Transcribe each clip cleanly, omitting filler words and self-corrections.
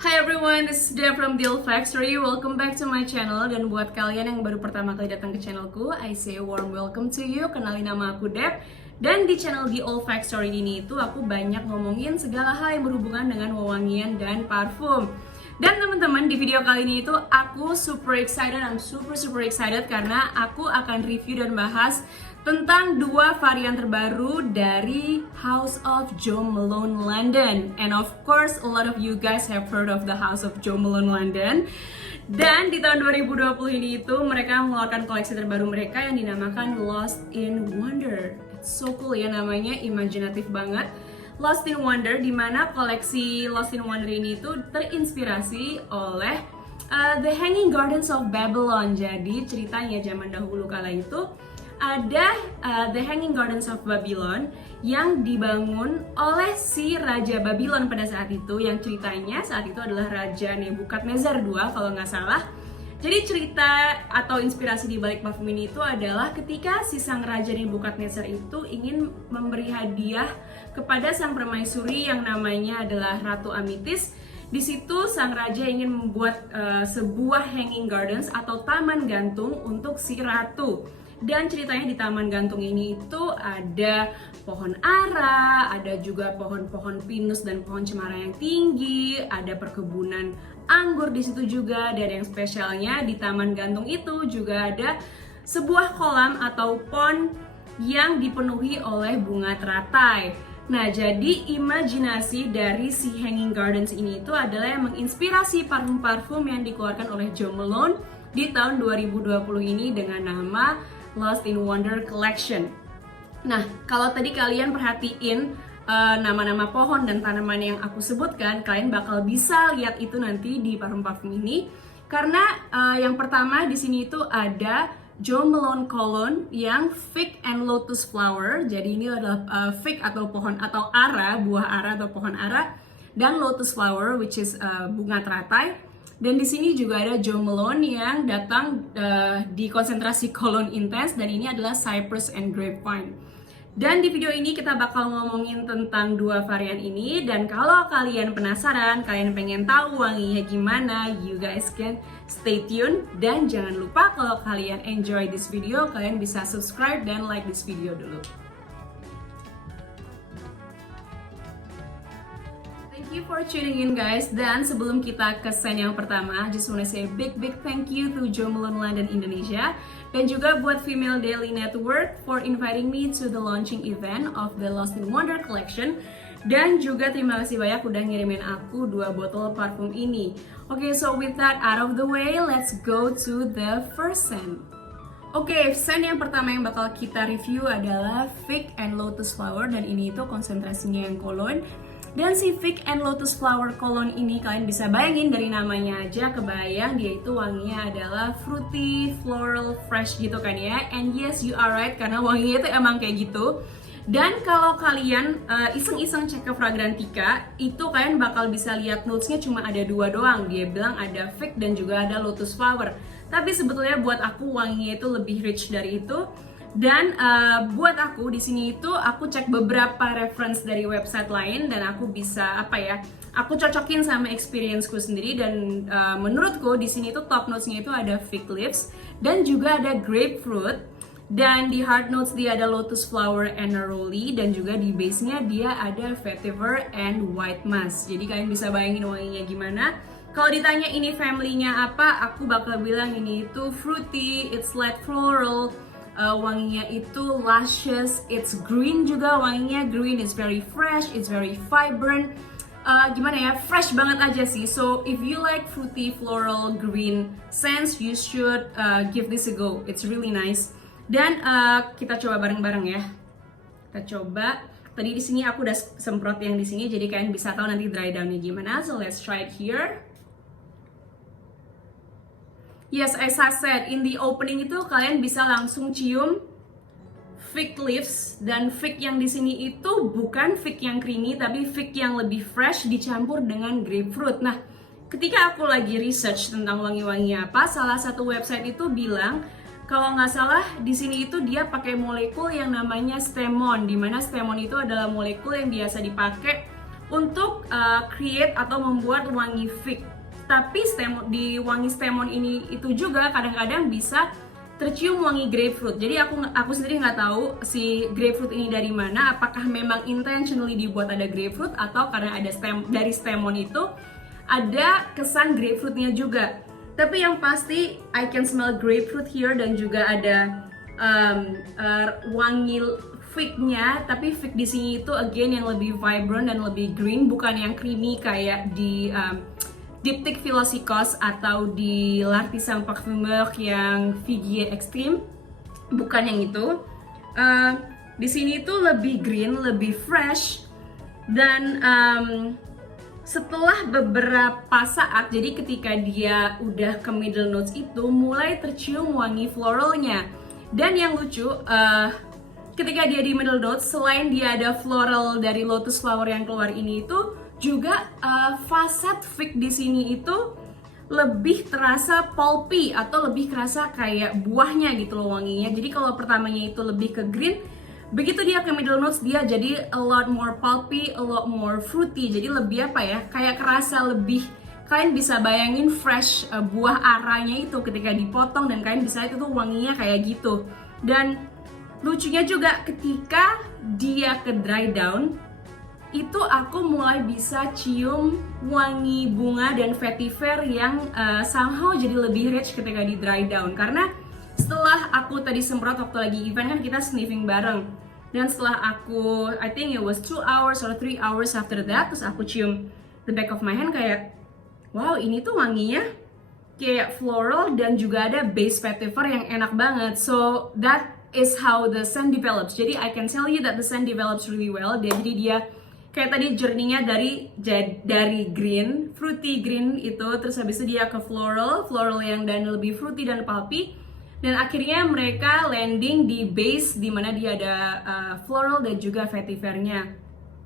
Hi everyone, this is Dea from The Olfactory. Welcome back to my channel. Dan buat kalian yang baru pertama kali datang ke channelku, I say a warm welcome to you. Kenalin nama aku Deb. Dan di channel The Olfactory ini itu aku banyak ngomongin segala hal yang berhubungan dengan wewangian dan parfum. Dan teman-teman, di video kali ini itu aku super excited, I'm super excited karena aku akan review dan bahas tentang dua varian terbaru dari House of Jo Malone London. And of course, a lot of you guys have heard of the House of Jo Malone London. Dan di tahun 2020 ini itu mereka mengeluarkan koleksi terbaru mereka yang dinamakan Lost in Wonder. It's so cool ya namanya, imajinatif banget. Lost in Wonder, dimana koleksi Lost in Wonder ini itu terinspirasi oleh The Hanging Gardens of Babylon. Jadi ceritanya zaman dahulu kala itu ada The Hanging Gardens of Babylon yang dibangun oleh si Raja Babylon pada saat itu, yang ceritanya saat itu adalah Raja Nebukadnezar II kalau nggak salah. Jadi cerita atau inspirasi di balik parfum ini itu adalah ketika si sang Raja Nebukadnezar itu ingin memberi hadiah kepada sang permaisuri yang namanya adalah Ratu Amitis. Di situ sang raja ingin membuat sebuah hanging gardens atau taman gantung untuk si ratu. Dan ceritanya di taman gantung ini itu ada pohon ara, ada juga pohon-pohon pinus dan pohon cemara yang tinggi, ada perkebunan anggur di situ juga. Dan yang spesialnya di taman gantung itu juga ada sebuah kolam atau pond yang dipenuhi oleh bunga teratai. Nah, jadi imajinasi dari si Hanging Gardens ini itu adalah yang menginspirasi parfum-parfum yang dikeluarkan oleh Jo Malone di tahun 2020 ini dengan nama Lost in Wonder Collection. Nah, kalau tadi kalian perhatiin nama-nama pohon dan tanaman yang aku sebutkan, kalian bakal bisa lihat itu nanti di parfum-parfum ini. Karena yang pertama di sini itu ada Jo Malone Cologne yang Fig and Lotus Flower. Jadi ini adalah fig atau pohon atau ara, buah ara atau pohon ara, dan Lotus Flower which is bunga teratai. Dan di sini juga ada Jo Malone yang datang di konsentrasi cologne intense, dan ini adalah Cypress and Grapevine. Dan di video ini kita bakal ngomongin tentang dua varian ini, dan kalau kalian penasaran, kalian pengen tahu wanginya gimana, you guys can stay tune. Dan jangan lupa kalau kalian enjoy this video, kalian bisa subscribe dan like this video dulu. Thank you for tuning in guys. Dan sebelum kita ke scene yang pertama, just wanna say a big thank you to Jo Malone London Indonesia dan juga buat Female Daily Network for inviting me to the launching event of the Lost in Wonder collection. Dan juga terima kasih banyak udah ngirimin aku 2 botol parfum ini. Okay, so with that out of the way, let's go to the first scent. Oke, scent yang pertama yang bakal kita review adalah Fig and Lotus Flower, dan ini itu konsentrasinya yang cologne. Dan si Fig and Lotus Flower Cologne ini kalian bisa bayangin dari namanya aja kebayang dia itu wanginya adalah fruity, floral, fresh gitu kan ya. And yes, you are right, karena wanginya itu emang kayak gitu. Dan kalau kalian iseng-iseng cek ke Fragrantica, itu kalian bakal bisa lihat notesnya cuma ada 2 doang. Dia bilang ada Fig dan juga ada Lotus Flower. Tapi sebetulnya buat aku wanginya itu lebih rich dari itu. Dan buat aku di sini itu aku cek beberapa reference dari website lain dan aku bisa aku cocokin sama experienceku sendiri. Dan menurutku di sini itu top notes-nya itu ada fig leaves dan juga ada grapefruit. Dan di hard notes dia ada lotus flower and neroli, dan juga di base-nya dia ada vetiver and white musk. Jadi kalian bisa bayangin wanginya gimana. Kalau ditanya ini family-nya apa, aku bakal bilang ini itu fruity, it's light floral. Wanginya itu luscious, it's green juga wanginya, green, is very fresh, it's very vibrant. Gimana ya, fresh banget aja sih. So if you like fruity floral green scents, you should give this a go. It's really nice. Dan kita coba bareng-bareng ya. Kita coba. Tadi di sini aku udah semprot yang di sini, jadi kalian bisa tahu nanti dry down-nya gimana. So let's try it here. Yes, as I said, in the opening itu kalian bisa langsung cium fig leaves, dan fig yang di sini itu bukan fig yang creamy, tapi fig yang lebih fresh dicampur dengan grapefruit. Nah, ketika aku lagi research tentang wangi-wanginya apa, salah satu website itu bilang kalau nggak salah di sini itu dia pakai molekul yang namanya stemon, dimana stemon itu adalah molekul yang biasa dipakai untuk create atau membuat wangi fig. Tapi di wangi stemon ini itu juga kadang-kadang bisa tercium wangi grapefruit. Jadi aku sendiri nggak tahu si grapefruit ini dari mana. Apakah memang intentionally dibuat ada grapefruit atau karena ada dari stemon itu ada kesan grapefruitnya juga. Tapi yang pasti I can smell grapefruit here dan juga ada wangi fignya. Tapi fig di sini itu again yang lebih vibrant dan lebih green, bukan yang creamy kayak di Diptyque Philosykos atau di L'Artisan Parfumeur yang Vigie Extreme, bukan yang itu. Di sini tuh lebih green, lebih fresh, dan setelah beberapa saat, jadi ketika dia udah ke middle notes itu mulai tercium wangi floralnya. Dan yang lucu, ketika dia di middle notes, selain dia ada floral dari lotus flower yang keluar ini itu juga fasad fig di sini itu lebih terasa pulpy atau lebih terasa kayak buahnya gitu loh wanginya. Jadi kalau pertamanya itu lebih ke green, begitu dia ke middle notes dia jadi a lot more pulpy, a lot more fruity. Jadi lebih apa ya, kayak kerasa lebih, kalian bisa bayangin fresh buah aranya itu ketika dipotong, dan kalian bisa itu tuh wanginya kayak gitu. Dan lucunya juga ketika dia ke dry down, itu aku mulai bisa cium wangi bunga dan vetiver yang somehow jadi lebih rich ketika di dry down. Karena setelah aku tadi semprot waktu lagi event kan kita sniffing bareng, dan setelah aku, I think it was 2 hours or 3 hours after that, terus aku cium the back of my hand kayak, wow ini tuh wanginya kayak floral dan juga ada base vetiver yang enak banget. So that is how the scent develops. Jadi I can tell you that the scent develops really well. Jadi dia kayak tadi journey-nya dari green, fruity green itu, terus habis itu dia ke floral yang dan lebih fruity dan pulpy, dan akhirnya mereka landing di base di mana dia ada floral dan juga vetivernya.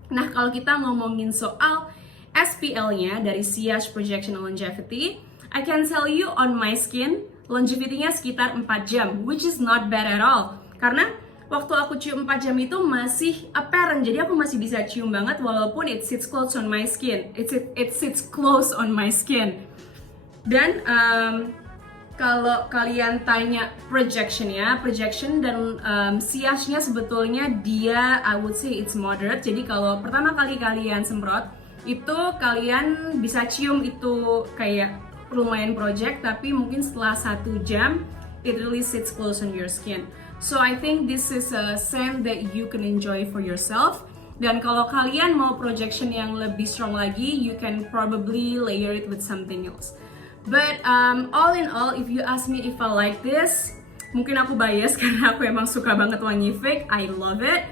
Nah kalau kita ngomongin soal SPL-nya dari Sillage Projection Longevity, I can tell you on my skin longevity-nya sekitar 4 jam, which is not bad at all. Karena waktu aku cium 4 jam itu masih apparent, jadi aku masih bisa cium banget walaupun it sits close on my skin. It sits close on my skin. Dan kalau kalian tanya projection dan Sillage-nya sebetulnya dia, I would say it's moderate. Jadi kalau pertama kali kalian semprot, itu kalian bisa cium itu kayak lumayan project, tapi mungkin setelah 1 jam, it really sits close on your skin. So I think this is a scent that you can enjoy for yourself. Dan kalau kalian mau projection yang lebih strong lagi, you can probably layer it with something else. But all in all, if you ask me if I like this, mungkin aku bias karena aku emang suka banget wangi fig. I love it.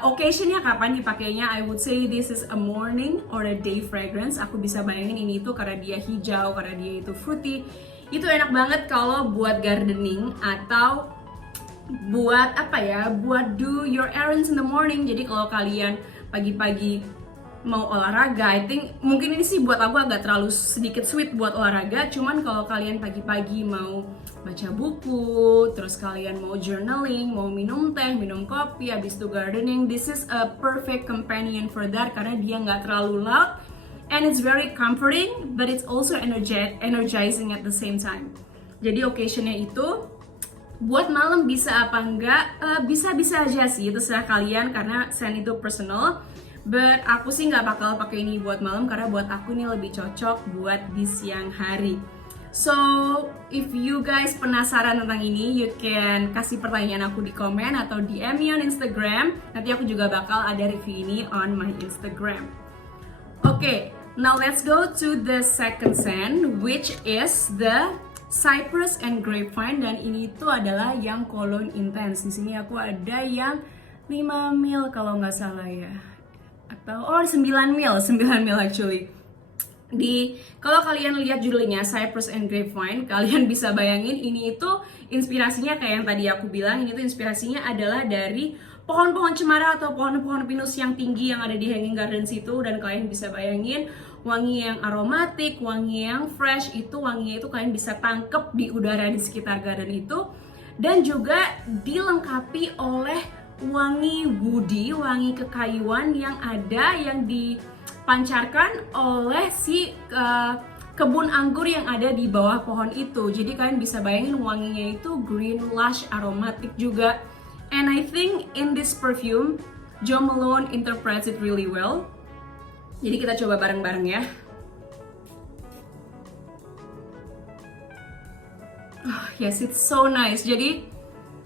Occasionnya kapan dipakainya? I would say this is a morning or a day fragrance. Aku bisa bayangin ini itu karena dia hijau, karena dia itu fruity. Itu enak banget kalau buat gardening atau buat apa ya, buat do your errands in the morning. Jadi kalau kalian pagi-pagi mau olahraga, I think mungkin ini sih buat aku agak terlalu sedikit sweet buat olahraga. Cuman kalau kalian pagi-pagi mau baca buku, terus kalian mau journaling, mau minum teh, minum kopi, habis itu gardening, this is a perfect companion for that karena dia nggak terlalu loud and it's very comforting, but it's also energizing at the same time. Jadi occasionnya itu buat malam bisa apa enggak, bisa-bisa aja sih, itu terserah kalian karena scent itu personal. But aku sih nggak bakal pakai ini buat malam karena buat aku ini lebih cocok buat di siang hari. So if you guys penasaran tentang ini, you can kasih pertanyaan aku di komen atau DM me on Instagram. Nanti aku juga bakal ada review ini on my Instagram. Okay, now let's go to the second scent, which is the Cypress and Grapevine, dan ini tuh adalah yang cologne intense. Di sini aku ada yang 5 ml kalau nggak salah ya. Atau 9 mil actually. Kalau kalian lihat judulnya Cypress and Grapevine, kalian bisa bayangin ini itu inspirasinya kayak yang tadi aku bilang, ini tuh inspirasinya adalah dari pohon-pohon cemara atau pohon-pohon pinus yang tinggi yang ada di hanging gardens itu. Dan kalian bisa bayangin wangi yang aromatik, wangi yang fresh, itu wanginya itu kalian bisa tangkep di udara di sekitar garden itu. Dan juga dilengkapi oleh wangi woody, wangi kekayuan yang dipancarkan oleh si kebun anggur yang ada di bawah pohon itu. Jadi kalian bisa bayangin wanginya itu green, lush, aromatic juga. And I think in this perfume, Jo Malone interprets it really well. Jadi kita coba bareng-bareng ya. Oh, yes, it's so nice. Jadi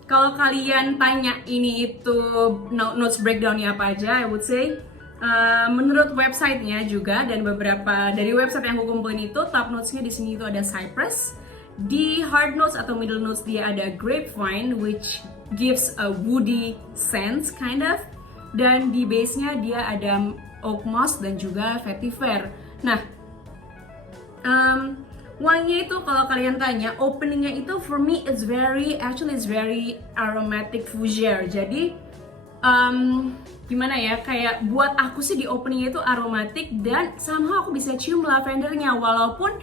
kalau kalian tanya ini itu notes breakdown-nya apa aja, I would say menurut websitenya juga dan beberapa dari website yang aku kumpulin itu, top notes-nya di sini itu ada cypress. Di hard notes atau middle notes dia ada grapevine, which gives a woody sense kind of. Dan di base-nya dia ada oak moss dan juga vetiver. Nah, wanginya itu kalau kalian tanya, openingnya itu for me it's very aromatic fougere. Jadi gimana ya, kayak buat aku sih di openingnya itu aromatic dan somehow aku bisa cium lavendernya, walaupun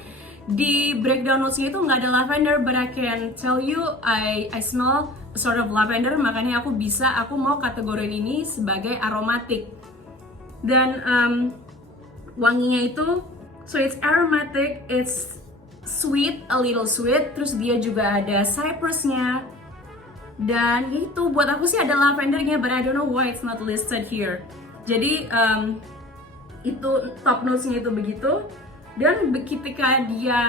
di breakdown notes-nya itu nggak ada lavender, but I can tell you I smell sort of lavender, makanya aku mau kategorin ini sebagai aromatic. Dan wanginya itu so it's aromatic, it's sweet, a little sweet, terus dia juga ada cypressnya. Dan itu buat aku sih ada lavendernya, but I don't know why it's not listed here. Jadi itu top notes-nya itu begitu. Dan ketika dia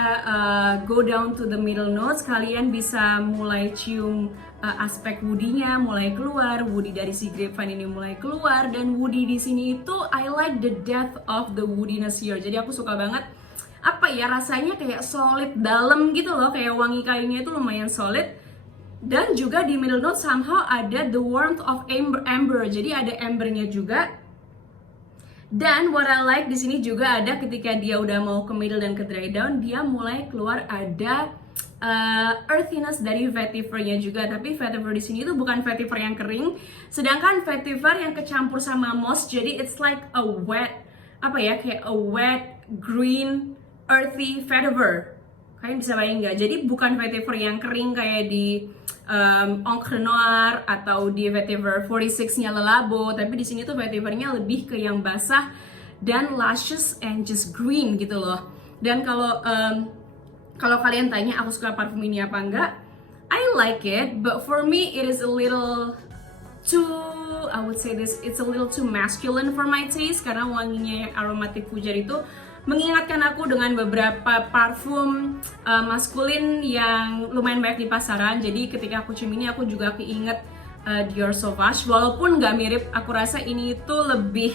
go down to the middle notes, kalian bisa mulai cium aspek woody-nya mulai keluar, woody dari si grapevine ini mulai keluar, dan woody di sini itu I like the depth of the woodiness here. Jadi aku suka banget apa ya, rasanya kayak solid dalam gitu loh, kayak wangi kayunya itu lumayan solid. Dan juga di middle note somehow ada the warmth of amber, jadi ada ambernya juga. Dan what I like di sini juga ada ketika dia udah mau ke middle dan ke dry down, dia mulai keluar ada earthiness dari vetivernya juga. Tapi vetiver di sini itu bukan vetiver yang kering, sedangkan vetiver yang kecampur sama moss. Jadi it's like a wet, apa ya, kayak a wet green earthy vetiver. Kalian bisa bayangin nggak? Jadi bukan vetiver yang kering kayak di Encre Noir atau di vetiver 46-nya Le Labo, tapi di sini tuh vetivernya lebih ke yang basah dan luscious and just green gitu loh. Dan kalau kalian tanya aku suka parfum ini apa enggak, I like it, but for me it is a little too, I would say this, it's a little too masculine for my taste, karena wanginya yang aromatic fougere itu mengingatkan aku dengan beberapa parfum maskulin yang lumayan banyak di pasaran. Jadi ketika aku cium ini aku juga keinget Dior Sauvage, walaupun nggak mirip, aku rasa ini itu lebih,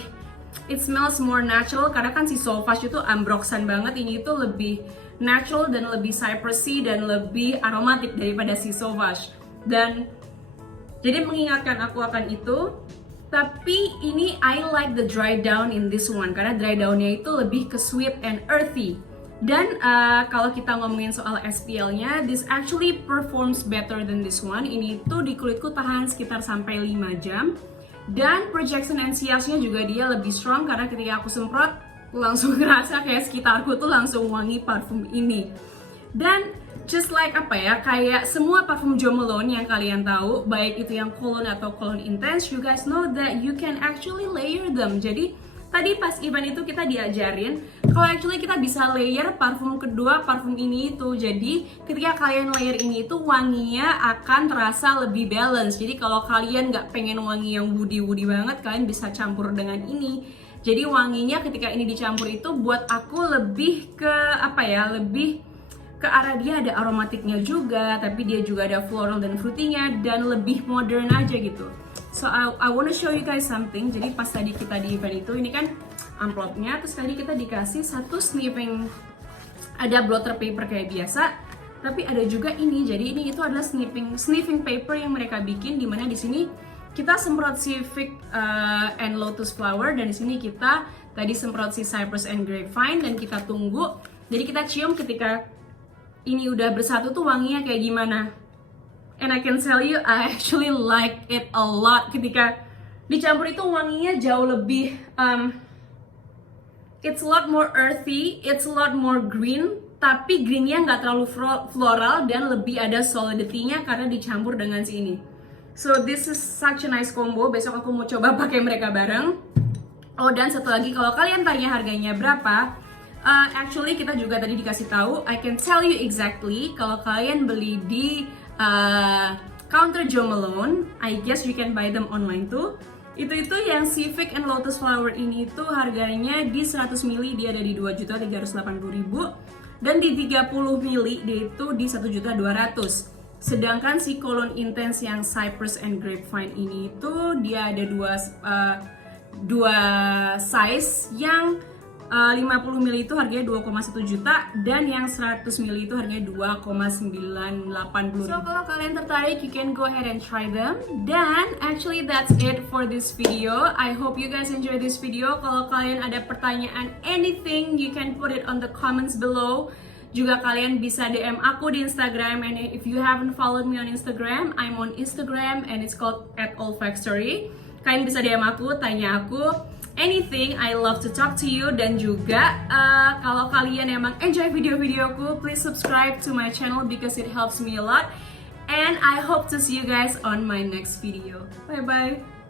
it smells more natural, karena kan si Sauvage itu ambroxan banget, ini itu lebih natural dan lebih cypressy dan lebih aromatik daripada si Sauvage. Dan jadi mengingatkan aku akan itu. Tapi ini I like the dry down in this one, karena dry downnya itu lebih ke sweet and earthy. Dan kalau kita ngomongin soal SPL-nya, this actually performs better than this one. Ini tuh di kulitku tahan sekitar sampai 5 jam. Dan projection and siasnya juga dia lebih strong, karena ketika aku semprot langsung ngerasa kayak sekitarku tuh langsung wangi parfum ini. Dan just like apa ya, kayak semua parfum Jo Malone yang kalian tahu, baik itu yang cologne atau cologne intense, you guys know that you can actually layer them. Jadi tadi pas event itu kita diajarin kalau actually kita bisa layer parfum kedua parfum ini itu. Jadi ketika kalian layer ini itu wanginya akan terasa lebih balance. Jadi kalau kalian nggak pengen wangi yang woody banget, kalian bisa campur dengan ini. Jadi wanginya ketika ini dicampur itu buat aku lebih ke apa ya, lebih ke arah dia ada aromatiknya juga, tapi dia juga ada floral dan fruity-nya, dan lebih modern aja gitu. So I wanna show you guys something. Jadi pas tadi kita di event itu, ini kan amplopnya, terus tadi kita dikasih satu snipping, ada blotter paper kayak biasa, tapi ada juga ini. Jadi ini itu adalah sniffing paper yang mereka bikin, dimana di sini kita semprot si fig and lotus flower, dan di sini kita tadi semprot si cypress and grapevine, dan kita tunggu. Jadi kita cium ketika ini udah bersatu tuh wanginya kayak gimana. And I can tell you, I actually like it a lot. Ketika dicampur itu wanginya jauh lebih, it's a lot more earthy, it's a lot more green, tapi greennya nggak terlalu floral dan lebih ada solidity-nya karena dicampur dengan si ini. So this is such a nice combo. Besok aku mau coba pakai mereka bareng. Oh, dan satu lagi, kalau kalian tanya harganya berapa, actually kita juga tadi dikasih tahu. I can tell you exactly. Kalau kalian beli di counter Jo Malone, I guess you can buy them online too. Itu yang Civic and Lotus Flower ini itu harganya di 100 ml dia ada di 2.380.000, dan di 30 ml dia itu di 1.200.000. Sedangkan si Cologne Intense yang Cypress and Grapevine ini itu dia ada dua size. Yang 50 ml itu harganya 2,1 juta, dan yang 100 ml itu harganya 2,980. So kalau kalian tertarik, you can go ahead and try them. Dan actually that's it for this video. I hope you guys enjoy this video. Kalau kalian ada pertanyaan anything, you can put it on the comments below. Juga kalian bisa DM aku di Instagram, and if you haven't followed me on Instagram, I'm on Instagram and it's called @allfactstory. Kalian bisa DM aku, tanya aku anything. I love to talk to you. Dan juga kalau kalian emang enjoy video-videoku, please subscribe to my channel because it helps me a lot. And I hope to see you guys on my next video. Bye bye.